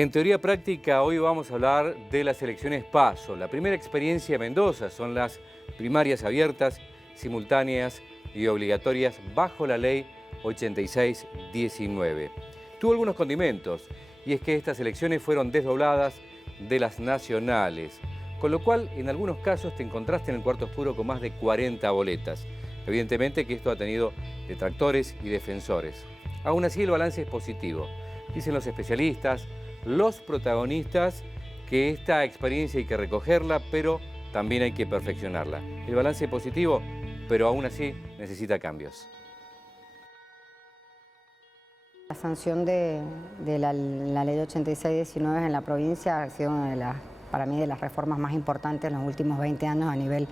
En teoría práctica, hoy vamos a hablar de las elecciones PASO. La primera experiencia de Mendoza son las primarias abiertas, simultáneas y obligatorias bajo la ley 8619. Tuvo algunos condimentos, y es que estas elecciones fueron desdobladas de las nacionales, con lo cual en algunos casos te encontraste en el cuarto oscuro con más de 40 boletas. Evidentemente que esto ha tenido detractores y defensores. Aún así el balance es positivo. Dicen los especialistas, los protagonistas, que esta experiencia hay que recogerla, pero también hay que perfeccionarla. El balance es positivo, pero aún así necesita cambios. La sanción de la ley 8619 en la provincia ha sido una de las, para mí, de las reformas más importantes en los últimos 20 años a nivel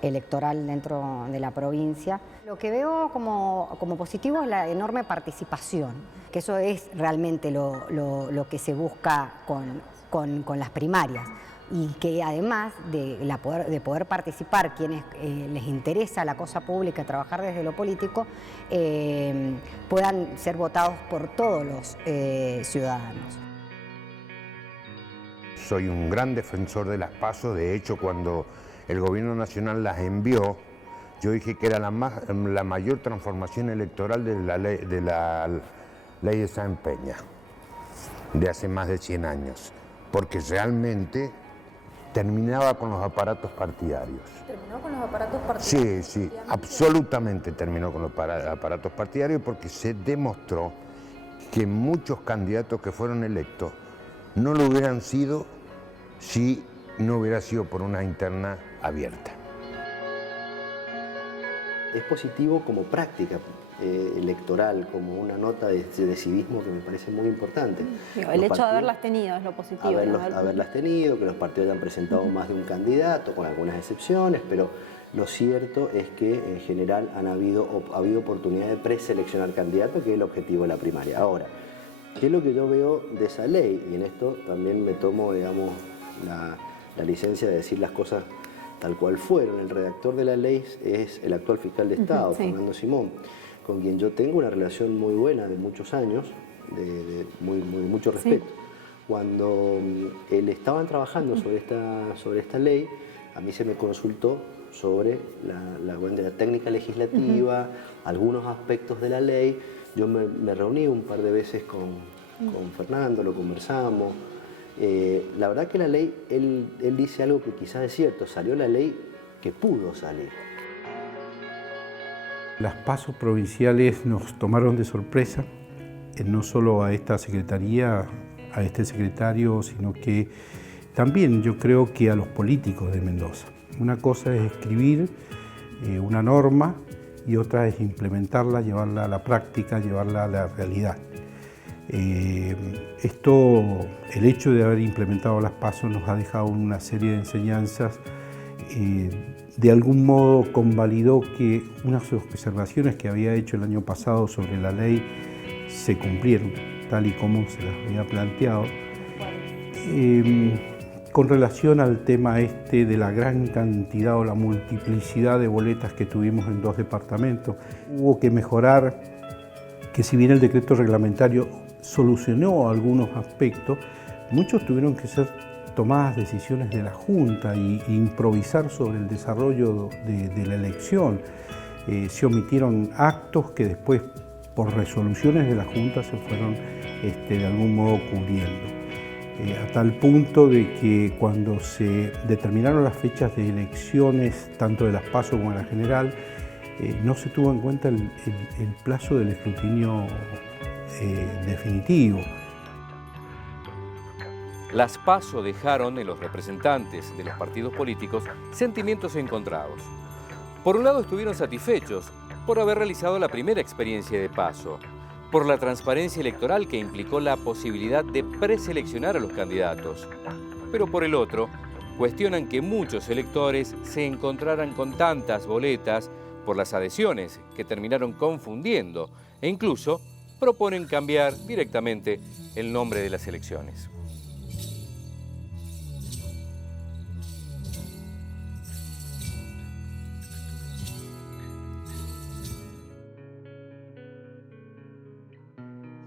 electoral dentro de la provincia. Lo que veo como positivo es la enorme participación, que eso es realmente lo que se busca con las primarias, y que además de poder participar quienes les interesa la cosa pública, trabajar desde lo político, puedan ser votados por todos los ciudadanos. Soy un gran defensor de las PASO. De hecho, cuando el gobierno nacional las envió, yo dije que era la mayor transformación electoral de la ley de Sáenz Peña, de hace más de 100 años, porque realmente terminaba con los aparatos partidarios. ¿Terminó con los aparatos partidarios? Sí, absolutamente terminó con los aparatos partidarios, porque se demostró que muchos candidatos que fueron electos no lo hubieran sido si no hubiera sido por una interna abierta. Es positivo como práctica electoral, como una nota de civismo que me parece muy importante. El hecho de haberlas tenido es lo positivo. Haberlas tenido, que los partidos hayan presentado más de un candidato, con algunas excepciones, pero lo cierto es que en general ha habido oportunidad de preseleccionar candidatos, que es el objetivo de la primaria. Ahora, ¿qué es lo que yo veo de esa ley? Y en esto también me tomo, digamos, la licencia de decir las cosas tal cual fueron. El redactor de la ley es el actual fiscal de Estado, sí, Fernando Simón, con quien yo tengo una relación muy buena de muchos años, de mucho respeto. Sí. Cuando él estaban trabajando sobre esta ley, a mí se me consultó sobre la técnica legislativa, algunos aspectos de la ley. Yo me reuní un par de veces con Fernando, lo conversamos. La verdad que la ley, él dice algo que quizás es cierto, salió la ley que pudo salir. Las PASO provinciales nos tomaron de sorpresa, no solo a esta secretaría, a este secretario, sino que también yo creo que a los políticos de Mendoza. Una cosa es escribir una norma y otra es implementarla, llevarla a la práctica, llevarla a la realidad. El hecho de haber implementado las PASO nos ha dejado una serie de enseñanzas. De algún modo convalidó que unas observaciones que había hecho el año pasado sobre la ley se cumplieron, tal y como se las había planteado. Con relación al tema de la gran cantidad o la multiplicidad de boletas que tuvimos en 2 departamentos, hubo que mejorar, que si bien el decreto reglamentario solucionó algunos aspectos, muchos tuvieron que ser tomadas decisiones de la Junta e improvisar sobre el desarrollo de la elección. Se omitieron actos que después, por resoluciones de la Junta, se fueron de algún modo cubriendo. A tal punto de que cuando se determinaron las fechas de elecciones, tanto de las PASO como de la general, no se tuvo en cuenta el plazo del escrutinio definitivo. Las PASO dejaron en los representantes de los partidos políticos sentimientos encontrados. Por un lado estuvieron satisfechos por haber realizado la primera experiencia de PASO, por la transparencia electoral que implicó la posibilidad de preseleccionar a los candidatos. Pero por el otro, cuestionan que muchos electores se encontraran con tantas boletas por las adhesiones que terminaron confundiendo e incluso proponen cambiar directamente el nombre de las elecciones.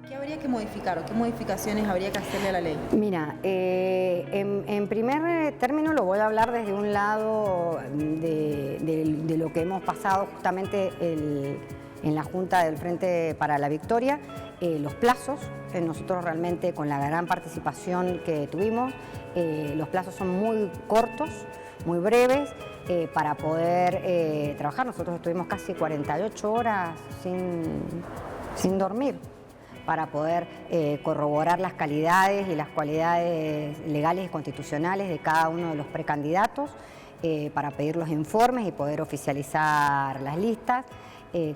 ¿Qué habría que modificar o qué modificaciones habría que hacerle a la ley? Mira, en primer término lo voy a hablar desde un lado de lo que hemos pasado justamente en la Junta del Frente para la Victoria. Los plazos, nosotros realmente con la gran participación que tuvimos, los plazos son muy cortos, muy breves, para poder trabajar. Nosotros estuvimos casi 48 horas sin dormir para poder corroborar las calidades y las cualidades legales y constitucionales de cada uno de los precandidatos, para pedir los informes y poder oficializar las listas.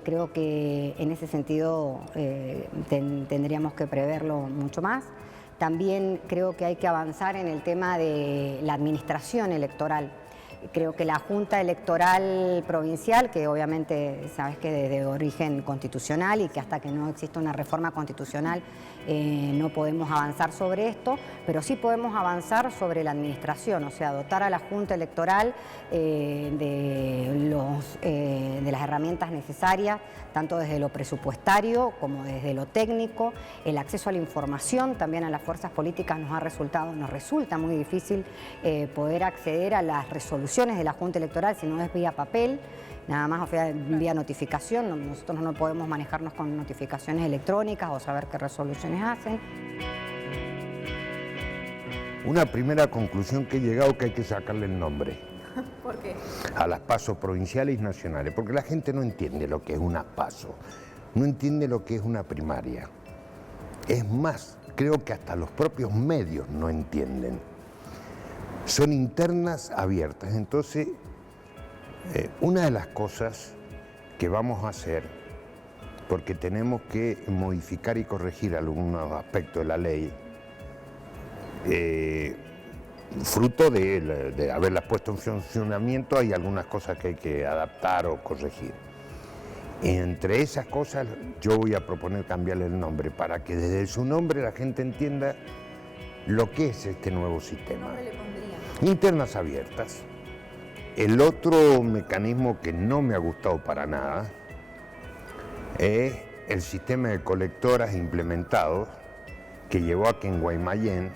Creo que en ese sentido tendríamos que preverlo mucho más. También creo que hay que avanzar en el tema de la administración electoral. Creo que la Junta Electoral Provincial, que obviamente sabes que de origen constitucional y que hasta que no exista una reforma constitucional no podemos avanzar sobre esto, pero sí podemos avanzar sobre la administración, o sea, dotar a la Junta Electoral de las herramientas necesarias, tanto desde lo presupuestario como desde lo técnico. El acceso a la información también a las fuerzas políticas nos resulta muy difícil poder acceder a las resoluciones de la Junta Electoral si no es vía papel, nada más, o sea, vía notificación. Nosotros no podemos manejarnos con notificaciones electrónicas o saber qué resoluciones hacen. Una primera conclusión que he llegado, que hay que sacarle el nombre. ¿Por qué? A las PASO provinciales y nacionales, porque la gente no entiende lo que es una PASO, no entiende lo que es una primaria. Es más, creo que hasta los propios medios no entienden. Son internas abiertas, entonces una de las cosas que vamos a hacer, porque tenemos que modificar y corregir algunos aspectos de la ley, fruto de haberlas puesto en funcionamiento, hay algunas cosas que hay que adaptar o corregir. Entre esas cosas yo voy a proponer cambiarle el nombre para que desde su nombre la gente entienda lo que es este nuevo sistema. ¿Qué nombre le pondrían? Internas abiertas. El otro mecanismo que no me ha gustado para nada es el sistema de colectoras implementado que llevó a que en Guaymallén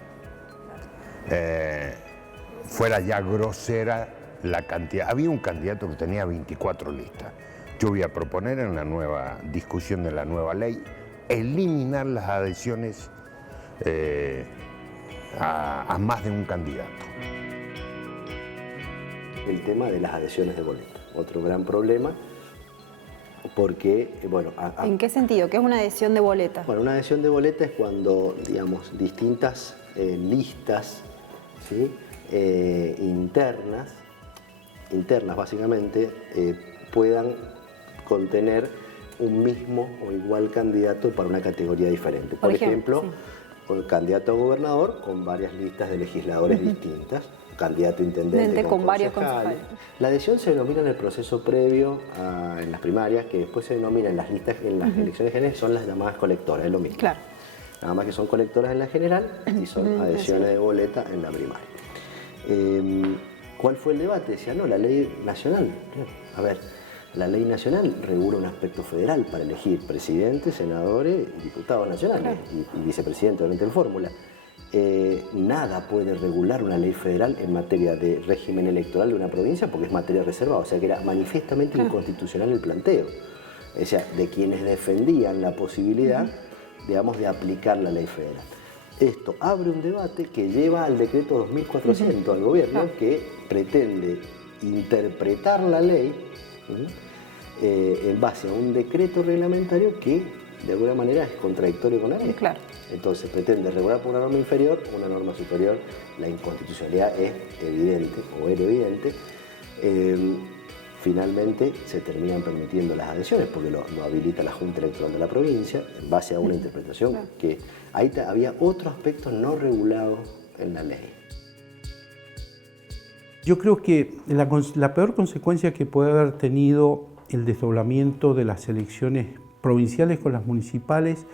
fuera ya grosera la cantidad. Había un candidato que tenía 24 listas. Yo voy a proponer en la nueva discusión de la nueva ley eliminar las adhesiones a más de un candidato. El tema de las adhesiones de boleta, otro gran problema, porque, bueno... ¿En qué sentido? ¿Qué es una adhesión de boleta? Bueno, una adhesión de boleta es cuando, digamos, distintas listas, ¿sí? internas básicamente, puedan contener un mismo o igual candidato para una categoría diferente. Por ejemplo, sí, un candidato a gobernador con varias listas de legisladores distintas, candidato a intendente con varios concejales. La adhesión se denomina en el proceso previo en las primarias, que después se denomina en las listas, en las elecciones generales, son las llamadas colectoras, es lo mismo. Claro. Nada más que son colectoras en la general y son adhesiones de boleta en la primaria. ¿Cuál fue el debate? Decía, no, la ley nacional. A ver, la ley nacional regula un aspecto federal para elegir presidentes, senadores y diputados nacionales, y vicepresidente, obviamente en fórmula. Nada puede regular una ley federal en materia de régimen electoral de una provincia porque es materia reservada, o sea que era manifiestamente inconstitucional el planteo. O sea, de quienes defendían la posibilidad, digamos, de aplicar la ley federal. Esto abre un debate que lleva al decreto 2400 al gobierno, que pretende interpretar la ley en base a un decreto reglamentario que de alguna manera es contradictorio con la ley. Claro. Entonces pretende regular por una norma inferior o una norma superior. La inconstitucionalidad es evidente o era evidente. Finalmente se terminan permitiendo las adhesiones porque lo habilita la Junta Electoral de la provincia en base a una interpretación que ahí había otro aspecto no regulado en la ley. Yo creo que la peor consecuencia que puede haber tenido el desdoblamiento de las elecciones provinciales con las municipales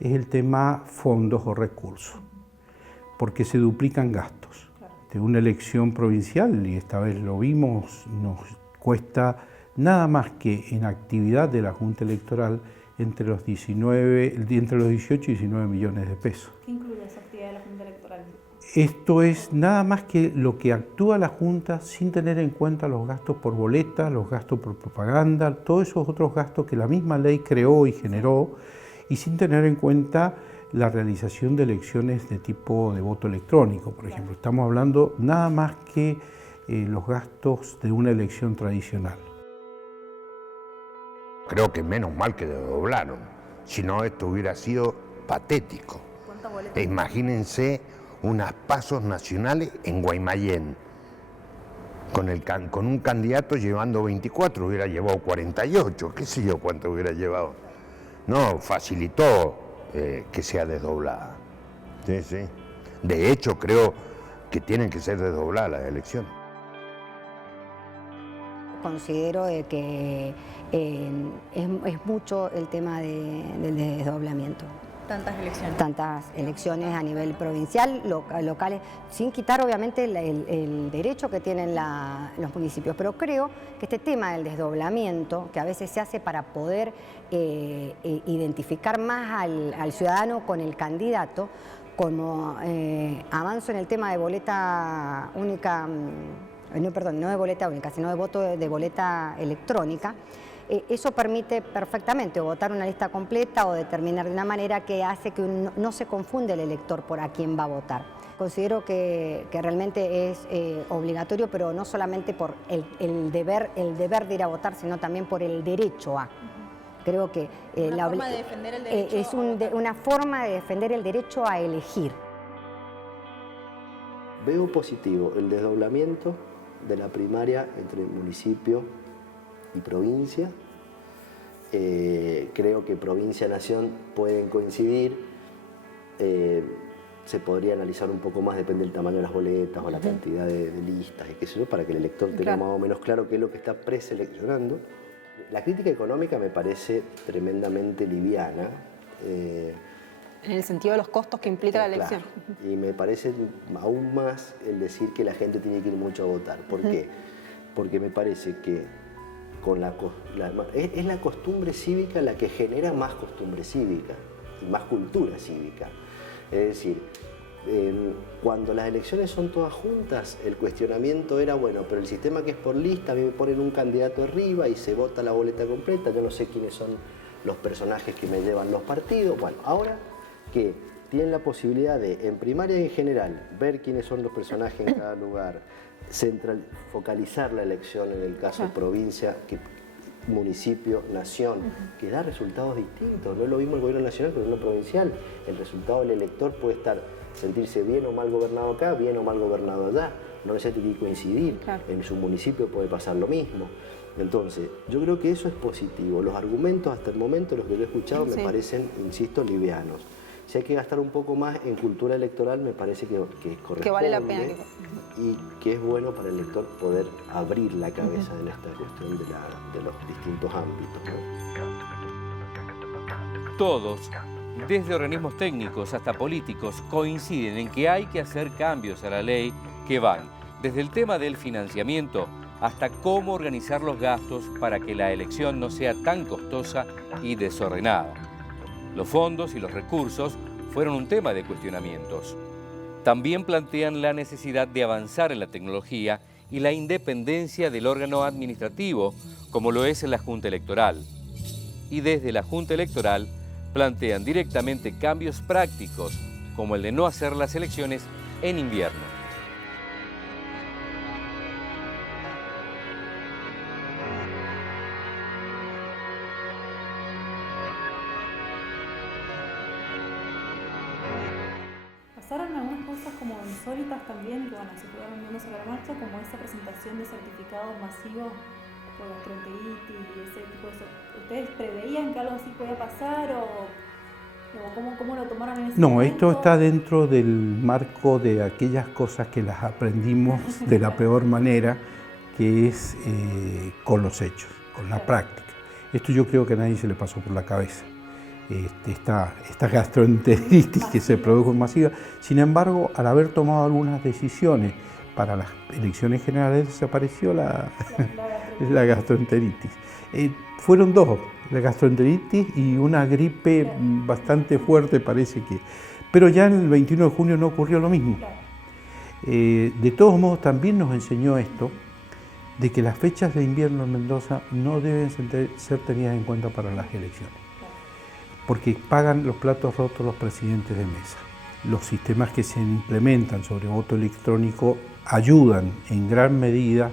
es el tema fondos o recursos, porque se duplican gastos. De una elección provincial, y esta vez lo vimos, nos cuesta nada más que en actividad de la Junta Electoral entre los 18 y 19 millones de pesos. ¿Qué incluye esa actividad de la Junta Electoral? Esto es nada más que lo que actúa la Junta sin tener en cuenta los gastos por boleta, los gastos por propaganda, todos esos otros gastos que la misma ley creó y generó, y sin tener en cuenta la realización de elecciones de tipo de voto electrónico, por ejemplo. Estamos hablando nada más que los gastos de una elección tradicional. Creo que menos mal que desdoblaron, si no esto hubiera sido patético. Imagínense unas pasos nacionales en Guaymallén, con un candidato llevando 24, hubiera llevado 48, qué sé yo cuánto hubiera llevado. No, facilitó que sea desdoblada. Sí, sí. De hecho, creo que tienen que ser desdobladas las elecciones. Considero que es mucho el tema del desdoblamiento. Tantas elecciones a nivel provincial, locales, sin quitar obviamente el derecho que tienen los municipios. Pero creo que este tema del desdoblamiento, que a veces se hace para poder identificar más al ciudadano con el candidato, como avanzo en el tema de boleta única, no de boleta única, sino de voto de boleta electrónica. Eso permite perfectamente o votar una lista completa o determinar de una manera que hace que no se confunde el elector por a quién va a votar. Considero que realmente es obligatorio, pero no solamente por el deber de ir a votar, sino también por el derecho a. Creo que una forma de defender el derecho es una forma de defender el derecho a elegir. Veo positivo el desdoblamiento de la primaria entre municipio y provincia. Creo que provincia-nación pueden coincidir. Se podría analizar un poco más, depende del tamaño de las boletas o la cantidad de listas y qué sé yo, para que el elector tenga más o menos claro qué es lo que está preseleccionando. La crítica económica me parece tremendamente liviana. En el sentido de los costos que implica la elección. Claro. Y me parece aún más el decir que la gente tiene que ir mucho a votar. ¿Por qué? Porque me parece que es la costumbre cívica la que genera más costumbre cívica y más cultura cívica. Es decir, cuando las elecciones son todas juntas, el cuestionamiento era, bueno, pero el sistema que es por lista, a mí me ponen un candidato arriba y se vota la boleta completa, yo no sé quiénes son los personajes que me llevan los partidos. Bueno, ahora que tienen la posibilidad de, en primaria y en general, ver quiénes son los personajes en cada lugar, focalizar la elección en el caso provincia, municipio, nación, que da resultados distintos. No es lo mismo el gobierno nacional que el gobierno provincial. El resultado del elector puede sentirse bien o mal gobernado acá, bien o mal gobernado allá. No necesita coincidir. En su municipio puede pasar lo mismo. Entonces, yo creo que eso es positivo. Los argumentos hasta el momento, los que yo he escuchado, me parecen, insisto, livianos. Si hay que gastar un poco más en cultura electoral, me parece que corresponde. Que vale la pena. Y que es bueno para el elector poder abrir la cabeza en esta cuestión de los distintos ámbitos, ¿no? Todos, desde organismos técnicos hasta políticos, coinciden en que hay que hacer cambios a la ley que van desde el tema del financiamiento hasta cómo organizar los gastos para que la elección no sea tan costosa y desordenada. Los fondos y los recursos fueron un tema de cuestionamientos. También plantean la necesidad de avanzar en la tecnología y la independencia del órgano administrativo, como lo es en la Junta Electoral. Y desde la Junta Electoral plantean directamente cambios prácticos, como el de no hacer las elecciones en invierno. Pasaron algunas cosas como insólitas también, que se fueron viendo sobre la marcha, como esa presentación de certificados masivos por gastroenteritis y ese tipo de cosas. ¿Ustedes preveían que algo así podía pasar o cómo lo tomaron en ese momento? No, esto está dentro del marco de aquellas cosas que las aprendimos de la peor manera, que es con los hechos, con la práctica. Esto yo creo que a nadie se le pasó por la cabeza. Esta gastroenteritis que se produjo masiva. Sin embargo, al haber tomado algunas decisiones para las elecciones generales, desapareció la gastroenteritis. Fueron dos, la gastroenteritis y una gripe bastante fuerte parece que. Pero ya en el 21 de junio no ocurrió lo mismo. De todos modos también nos enseñó esto, de que las fechas de invierno en Mendoza no deben ser tenidas en cuenta para las elecciones, porque pagan los platos rotos los presidentes de mesa. Los sistemas que se implementan sobre voto electrónico ayudan en gran medida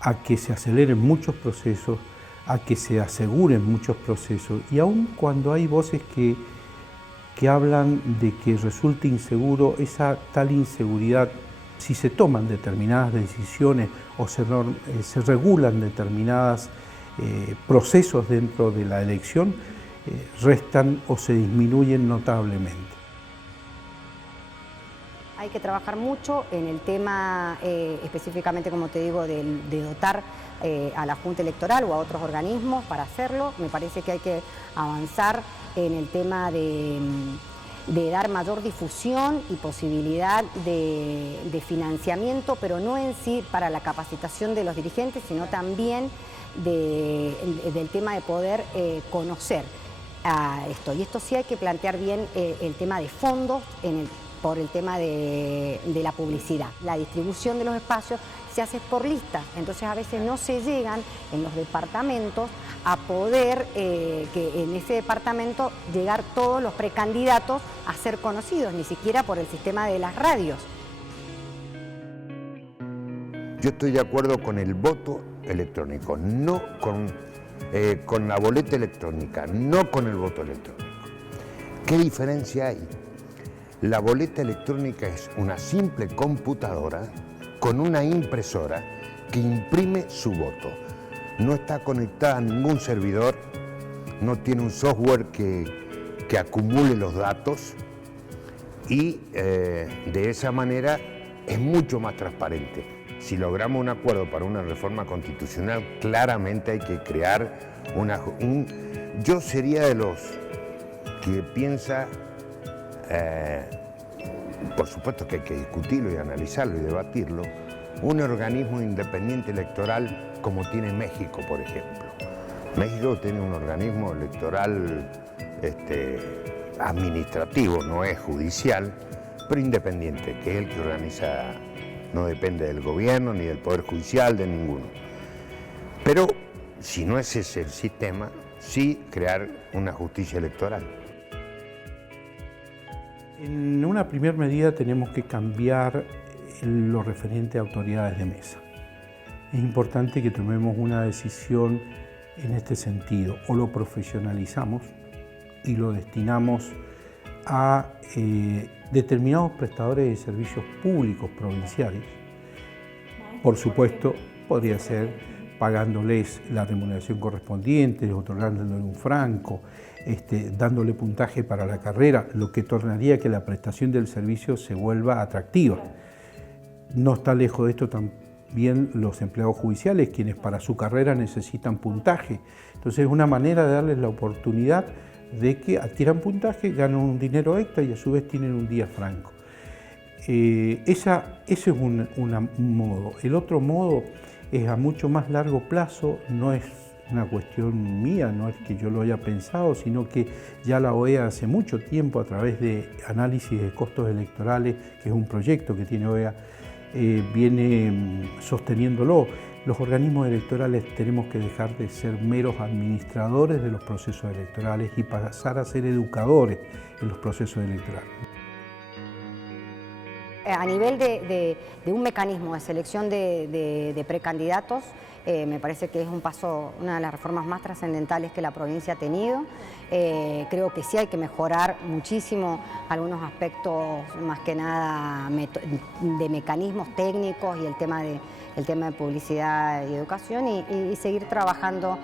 a que se aceleren muchos procesos, a que se aseguren muchos procesos, y aun cuando hay voces que hablan de que resulta inseguro, esa tal inseguridad, si se toman determinadas decisiones o se regulan determinados procesos dentro de la elección, restan o se disminuyen notablemente. Hay que trabajar mucho en el tema, específicamente, como te digo, de dotar a la Junta Electoral o a otros organismos para hacerlo. Me parece que hay que avanzar en el tema de dar mayor difusión y posibilidad de financiamiento, pero no en sí para la capacitación de los dirigentes, sino también del tema de poder conocer a esto. Y esto sí hay que plantear bien el tema de fondos por el tema de la publicidad. La distribución de los espacios se hace por listas, entonces a veces no se llegan en los departamentos a poder que en ese departamento llegar todos los precandidatos a ser conocidos, ni siquiera por el sistema de las radios. Yo estoy de acuerdo con el voto electrónico, no con la boleta electrónica, no con el voto electrónico. ¿Qué diferencia hay? La boleta electrónica es una simple computadora con una impresora que imprime su voto. No está conectada a ningún servidor, no tiene un software que acumule los datos y de esa manera es mucho más transparente. Si logramos un acuerdo para una reforma constitucional, claramente hay que crear yo sería de los que piensa, por supuesto que hay que discutirlo y analizarlo y debatirlo, un organismo independiente electoral como tiene México, por ejemplo. México tiene un organismo electoral administrativo, no es judicial, pero independiente, que es el que organiza, no depende del gobierno ni del Poder Judicial, de ninguno. Pero si no es ese el sistema, sí crear una justicia electoral. En una primera medida tenemos que cambiar lo referente a autoridades de mesa. Es importante que tomemos una decisión en este sentido, o lo profesionalizamos y lo destinamos a determinados prestadores de servicios públicos provinciales. Por supuesto, podría ser pagándoles la remuneración correspondiente, otorgándole un franco, dándole puntaje para la carrera, lo que tornaría que la prestación del servicio se vuelva atractiva. No está lejos de esto también los empleados judiciales, quienes para su carrera necesitan puntaje. Entonces es una manera de darles la oportunidad de que adquieran puntaje, ganan un dinero extra y a su vez tienen un día franco. Ese es un modo. El otro modo es a mucho más largo plazo, no es una cuestión mía, no es que yo lo haya pensado, sino que ya la OEA hace mucho tiempo, a través de análisis de costos electorales, que es un proyecto que tiene OEA, viene sosteniéndolo. Los organismos electorales tenemos que dejar de ser meros administradores de los procesos electorales y pasar a ser educadores en los procesos electorales. A nivel de un mecanismo de selección de precandidatos, me parece que es un paso, una de las reformas más trascendentales que la provincia ha tenido. Creo que sí hay que mejorar muchísimo algunos aspectos, más que nada de mecanismos técnicos y el tema de publicidad y educación, y seguir trabajando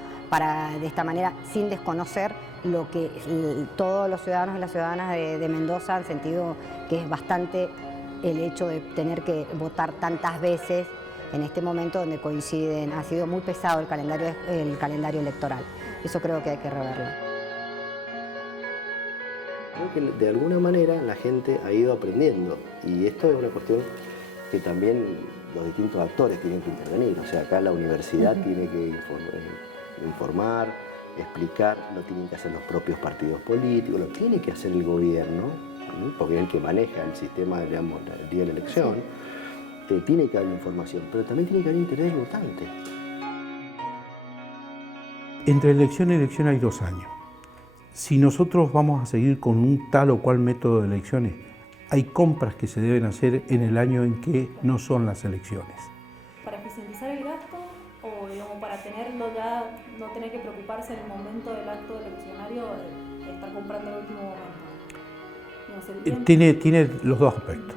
de esta manera, sin desconocer lo que todos los ciudadanos y las ciudadanas de Mendoza han sentido, que es bastante el hecho de tener que votar tantas veces en este momento donde coinciden. Ha sido muy pesado el calendario electoral. Eso creo que hay que reverlo. Creo que de alguna manera la gente ha ido aprendiendo, y esto es una cuestión que también los distintos actores tienen que intervenir. O sea, acá la universidad tiene que informar, explicar, lo tienen que hacer los propios partidos políticos, lo tiene que hacer el gobierno, porque es el que maneja el sistema, digamos, el día de la elección. Tiene que haber información, pero también tiene que haber interés del votante. Entre elección y elección hay 2 años. Si nosotros vamos a seguir con un tal o cual método de elecciones, hay compras que se deben hacer en el año en que no son las elecciones. ¿Para eficientizar el gasto o digamos, para tenerlo ya, no tener que preocuparse en el momento del acto eleccionario de estar comprando en el último momento? Tiene los dos aspectos.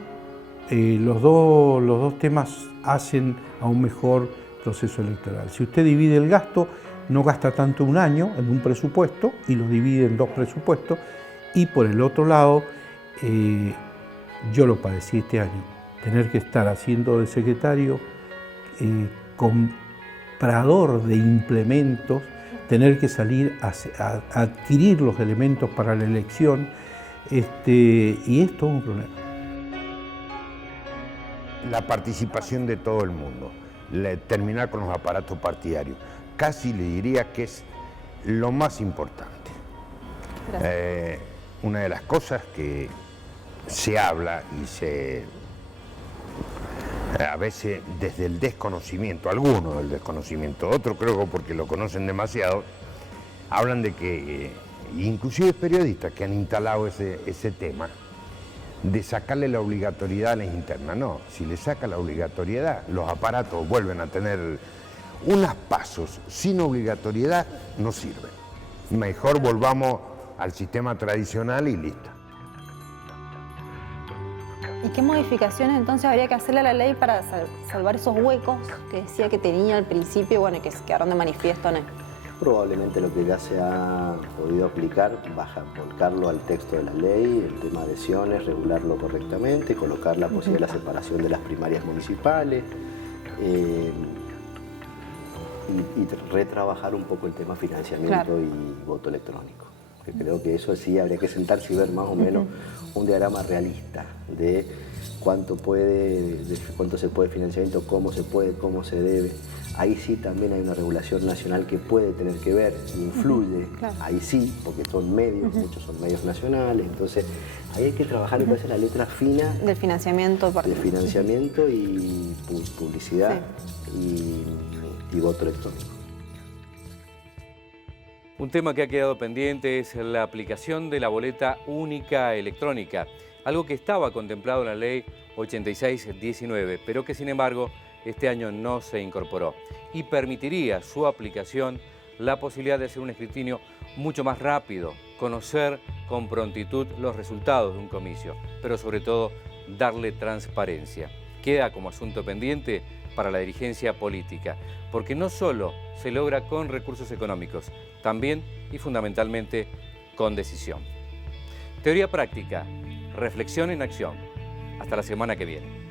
Los dos temas hacen a un mejor proceso electoral. Si usted divide el gasto, no gasta tanto un año en un presupuesto y lo divide en 2 presupuestos. Y por el otro lado, yo lo padecí este año, tener que estar haciendo de secretario, comprador de implementos, tener que salir a adquirir los elementos para la elección, y es todo un problema. La participación de todo el mundo, terminar con los aparatos partidarios, casi le diría que es lo más importante. Una de las cosas que se habla y a veces desde el desconocimiento, algunos del desconocimiento, otros creo que porque lo conocen demasiado, hablan de que, inclusive periodistas que han instalado ese tema, de sacarle la obligatoriedad a las internas. No, si le saca la obligatoriedad, los aparatos vuelven a tener unos pasos sin obligatoriedad, no sirven. Mejor volvamos al sistema tradicional y listo. ¿Y qué modificaciones entonces habría que hacerle a la ley para salvar esos huecos que decía que tenía al principio y bueno, que quedaron de manifiesto en él? Probablemente lo que ya se ha podido aplicar, volcarlo al texto de la ley, el tema de adhesiones, regularlo correctamente, colocar la posibilidad de la separación de las primarias municipales y retrabajar un poco el tema financiamiento y voto electrónico. Creo que eso sí habría que sentarse y ver más o menos un diagrama realista de cuánto se puede financiamiento, cómo se puede, cómo se debe. Ahí sí también hay una regulación nacional que puede tener que ver, influye, ahí sí, porque son medios, muchos son medios nacionales, entonces ahí hay que trabajar, me parece, la letra fina del financiamiento. De financiamiento y publicidad y voto electrónico. Un tema que ha quedado pendiente es la aplicación de la boleta única electrónica, algo que estaba contemplado en la ley 86/19, pero que sin embargo este año no se incorporó y permitiría su aplicación la posibilidad de hacer un escrutinio mucho más rápido, conocer con prontitud los resultados de un comicio, pero sobre todo darle transparencia. Queda como asunto pendiente para la dirigencia política, porque no solo se logra con recursos económicos, también y fundamentalmente con decisión. Teoría práctica, reflexión en acción. Hasta la semana que viene.